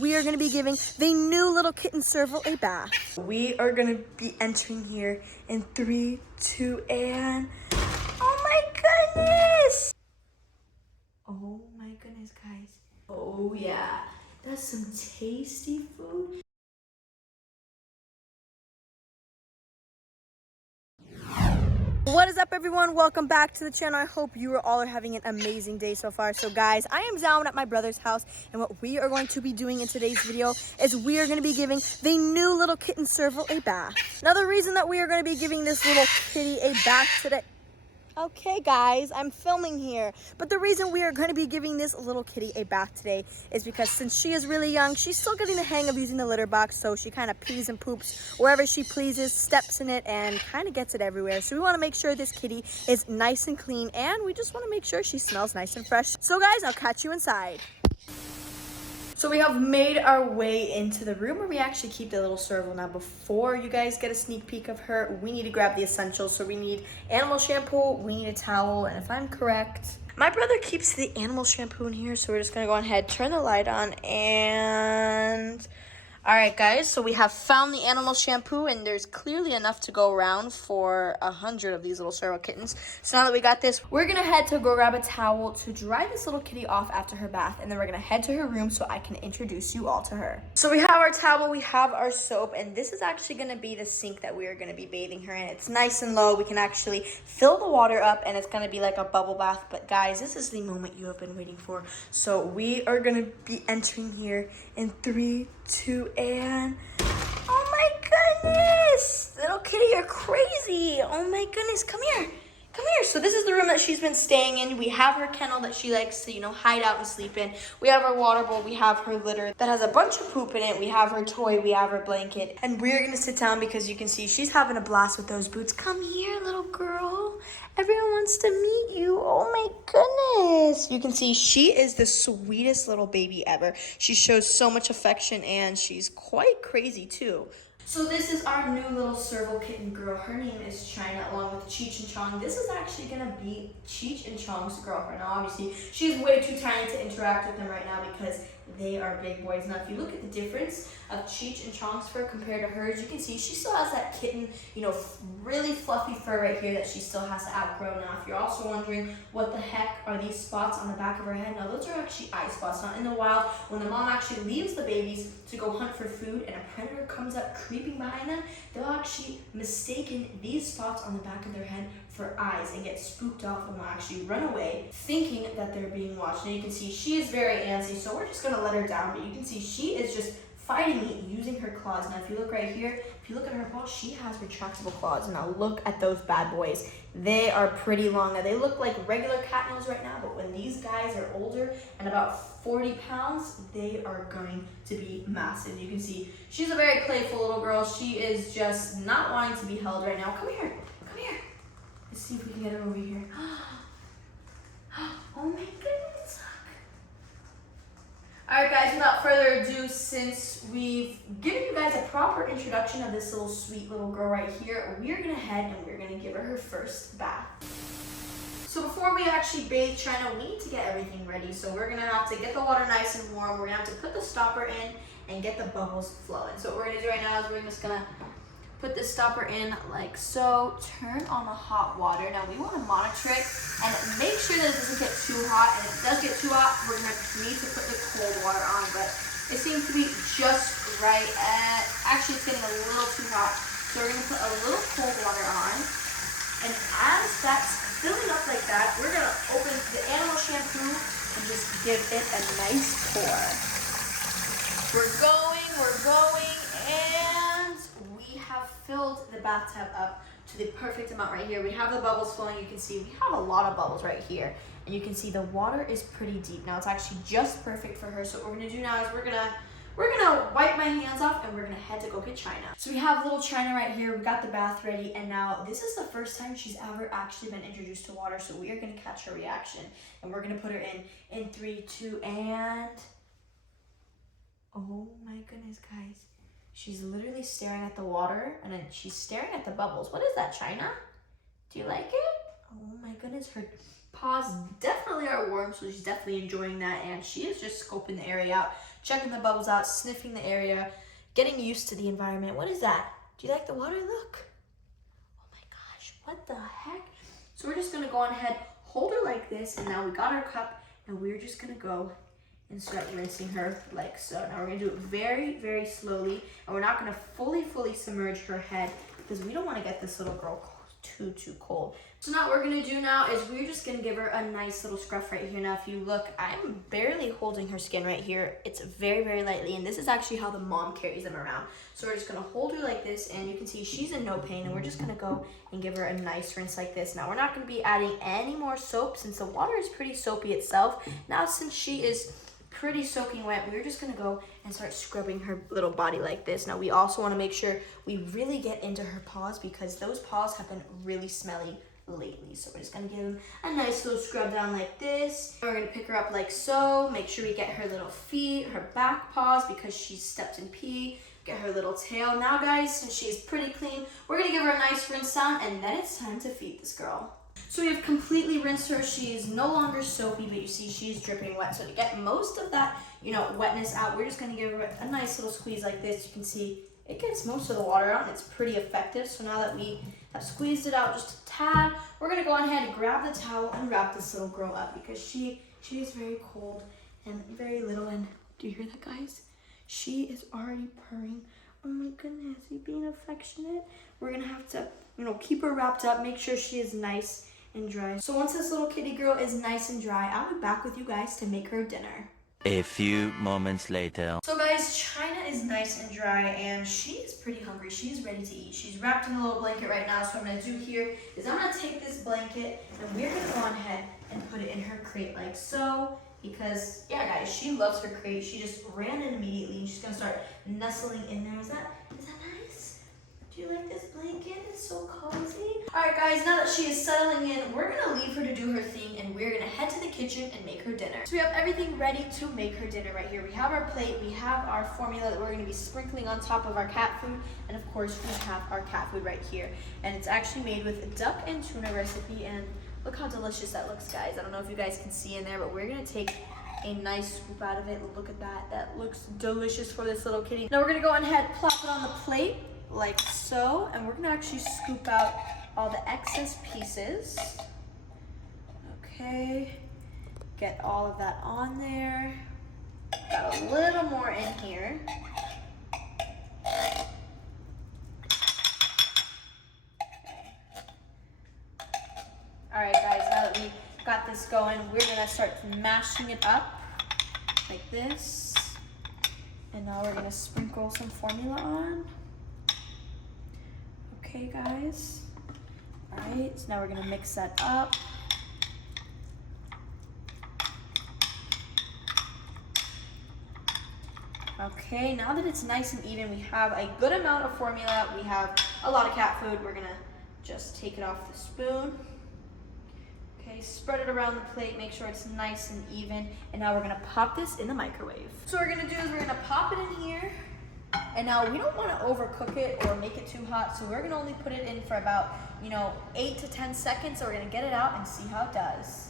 We are going to be giving the new little kitten serval a bath. We are going to be entering here in 3, 2, and... Oh my goodness! Oh my goodness, guys. Oh yeah, that's some tasty food. What is up, everyone? Welcome back to the channel. I hope you all are having an amazing day so far. So guys, I am down at my brother's house, and what we are going to be doing in today's video is we are going to be giving the new little kitten serval a bath. Now the reason that we are going to be giving this little kitty a bath today... Okay guys, I'm filming here. But the reason we are going to be giving this little kitty a bath today is because since she is really young, she's still getting the hang of using the litter box, so she kind of pees and poops wherever she pleases, steps in it, and kind of gets it everywhere. So we want to make sure this kitty is nice and clean, and we just want to make sure she smells nice and fresh. So guys, I'll catch you inside. So we have made our way into the room where we actually keep the little serval. Now before you guys get a sneak peek of her, we need to grab the essentials. So we need animal shampoo, we need a towel, and if I'm correct, my brother keeps the animal shampoo in here, so we're just gonna go ahead, turn the light on, and... Alright guys, so we have found the animal shampoo, and there's clearly enough to go around for 100 of these little serval kittens. So now that we got this, we're gonna head to go grab a towel to dry this little kitty off after her bath, and then we're gonna head to her room so I can introduce you all to her. So we have our towel, we have our soap, and this is actually gonna be the sink that we are gonna be bathing her in. It's nice and low, we can actually fill the water up, and it's gonna be like a bubble bath. But guys, this is the moment you have been waiting for. So we are gonna be entering here in 3, 2, and... Oh my goodness! Little kitty, you're crazy! Oh my goodness, come here! Come here. So this is the room that she's been staying in. We have her kennel that she likes to, hide out and sleep in. We have her water bowl. We have her litter that has a bunch of poop in it. We have her toy. We have her blanket. And we're going to sit down because you can see she's having a blast with those boots. Come here, little girl. Everyone wants to meet you. Oh my goodness. You can see she is the sweetest little baby ever. She shows so much affection, and she's quite crazy too. So this is our new little serval kitten girl. Her name is China, along with Cheech and Chong. This is actually gonna be Cheech and Chong's girlfriend. Now obviously, she's way too tiny to interact with them right now because they are big boys. Now if you look at the difference of Cheech and Chong's fur compared to hers, you can see she still has that kitten, really fluffy fur right here that she still has to outgrow. Now if you're also wondering what the heck are these spots on the back of her head, now those are actually eye spots. Now in the wild, when the mom actually leaves the babies to go hunt for food and a predator comes up creeping behind them, they'll actually mistaken these spots on the back of their head for eyes and get spooked off and will actually run away thinking that they're being watched. And you can see she is very antsy, so we're just gonna let her down, but you can see she is just fighting me using her claws. Now if you look right here, if you look at her paw, she has retractable claws. Now look at those bad boys. They are pretty long. Now they look like regular cat nails right now, but when these guys are older and about 40 pounds, they are going to be massive. You can see she's a very playful little girl. She is just not wanting to be held right now. Come here, come here. Let's see if we can get her over here. Oh my goodness. Alright guys, without further ado, since we've given you guys a proper introduction of this little sweet little girl right here, we're gonna head and we're gonna give her her first bath. So before we actually bathe China, we need to get everything ready. So we're gonna have to get the water nice and warm. We're gonna have to put the stopper in and get the bubbles flowing. So what we're gonna do right now is we're just gonna put the stopper in like so, turn on the hot water. Now we want to monitor it and make sure that it doesn't get too hot, and if it does get too hot, we're going to need to put the cold water on, but it seems to be just right. Actually, it's getting a little too hot, so we're going to put a little cold water on, and as that's filling up like that, we're going to open the animal shampoo and just give it a nice pour. We're going, and we have filled the bathtub up to the perfect amount right here. We have the bubbles flowing. You can see we have a lot of bubbles right here, and you can see the water is pretty deep. Now it's actually just perfect for her. So what we're gonna do now is we're gonna wipe my hands off and we're gonna head to go get China. So we have little China right here. We got the bath ready, and now this is the first time she's ever actually been introduced to water. So we are gonna catch her reaction, and we're gonna put her in 3, 2, and oh my goodness, guys. She's literally staring at the water, and then she's staring at the bubbles. What is that, China? Do you like it? Oh my goodness, her paws definitely are warm, so she's definitely enjoying that, and she is just scoping the area out. checking the bubbles out, sniffing the area, getting used to the environment. What is that? Do you like the water? Look. Oh my gosh, what the heck? So we're just gonna go on ahead, hold her like this, and now we got our cup, and we're just gonna go and start rinsing her like so. Now we're gonna do it very, very slowly, and we're not gonna fully submerge her head because we don't wanna get this little girl too cold. So now what we're gonna do now is we're just gonna give her a nice little scruff right here. Now if you look, I'm barely holding her skin right here. It's very, very lightly, and this is actually how the mom carries them around. So we're just gonna hold her like this, and you can see she's in no pain, and we're just gonna go and give her a nice rinse like this. Now we're not gonna be adding any more soap since the water is pretty soapy itself. Now since she is pretty soaking wet, we're just gonna go and start scrubbing her little body like this. Now we also wanna make sure we really get into her paws because those paws have been really smelly lately. So we're just gonna give them a nice little scrub down like this. We're gonna pick her up like so, make sure we get her little feet, her back paws because she stepped in pee, get her little tail. Now guys, since she's pretty clean, we're gonna give her a nice rinse down, and then it's time to feed this girl. So we have completely rinsed her. She is no longer soapy, but you see she's dripping wet. So to get most of that, wetness out, we're just gonna give her a nice little squeeze like this. You can see it gets most of the water out, and it's pretty effective. So now that we have squeezed it out just a tad, we're gonna go on ahead and grab the towel and wrap this little girl up because she is very cold and very little. And do you hear that, guys? She is already purring. Oh my goodness, you being affectionate. We're gonna have to, keep her wrapped up, make sure she is nice and dry. So once this little kitty girl is nice and dry, I'll be back with you guys to make her dinner. A few moments later. So guys, China is nice and dry, and she is pretty hungry. She's ready to eat. She's wrapped in a little blanket right now. So what I'm gonna do here is I'm gonna take this blanket and we're gonna go on ahead and put it in her crate like so. Because yeah guys, she loves her crate. She just ran in immediately, and she's gonna start nestling in there. Is that nice? Do you like this blanket? It's so cozy. All right guys, now that she is settling in, we're gonna leave her to do her thing, and we're gonna head to the kitchen and make her dinner. So we have everything ready to make her dinner right here. We have our plate, we have our formula that we're gonna be sprinkling on top of our cat food, and of course we have our cat food right here. And it's actually made with a duck and tuna recipe, and look how delicious that looks, guys. I don't know if you guys can see in there, but we're gonna take a nice scoop out of it. Look at that. That looks delicious for this little kitty. Now we're gonna go ahead, plop it on the plate like so, and we're gonna actually scoop out all the excess pieces. Okay, get all of that on there. Got a little more in here. All right guys, now that we got this going, we're gonna start mashing it up like this. And now we're gonna sprinkle some formula on. Okay guys, all right, so now we're gonna mix that up. Okay, now that it's nice and even, we have a good amount of formula, we have a lot of cat food. We're gonna just take it off the spoon. Okay, spread it around the plate, make sure it's nice and even, and now we're gonna pop this in the microwave. So what we're gonna do is we're gonna pop it in here, and now we don't wanna overcook it or make it too hot, so we're gonna only put it in for about, 8 to 10 seconds, so we're gonna get it out and see how it does.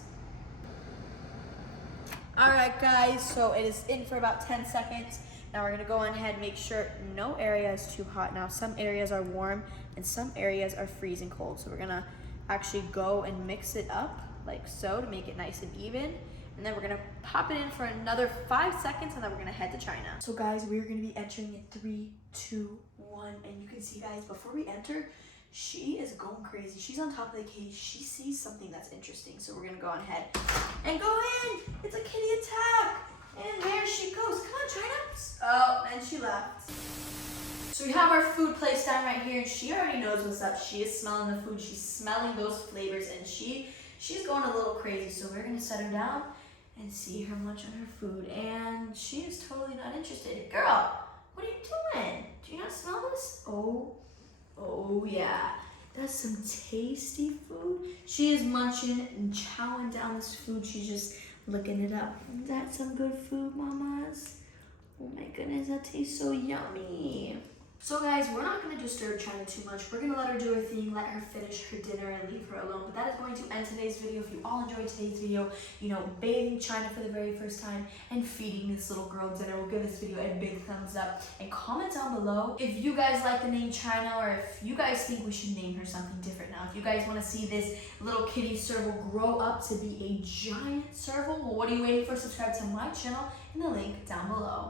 All right guys, so it is in for about 10 seconds. Now we're gonna go on ahead and make sure no area is too hot. Now some areas are warm and some areas are freezing cold, so we're gonna actually go and mix it up like so to make it nice and even, and then we're gonna pop it in for another 5 seconds, and then we're gonna head to China. So guys, we're gonna be entering in 3, 2, 1, and you can see guys, before we enter, she is going crazy. She's on top of the cage. She sees something that's interesting, so we're gonna go on ahead and go in. It's a kitty attack, and there she goes. Come on, China. Oh, and she left. So we have our food placed down right here, and she already knows what's up. She is smelling the food. She's smelling those flavors, and she's going a little crazy. So we're gonna set her down and see her munch on her food, and she is totally not interested. Girl, what are you doing? Do you not smell this? Oh yeah, that's some tasty food. She is munching and chowing down this food. She's just looking it up. Is that some good food, mamas? Oh my goodness, that tastes so yummy. So guys, we're not going to disturb China too much. We're going to let her do her thing, let her finish her dinner and leave her alone. But that is going to end today's video. If you all enjoyed today's video, you know, bathing China for the very first time and feeding this little girl dinner, we'll give this video a big thumbs up. And comment down below if you guys like the name China or if you guys think we should name her something different now. If you guys want to see this little kitty serval grow up to be a giant serval, well, what are you waiting for? Subscribe to my channel in the link down below.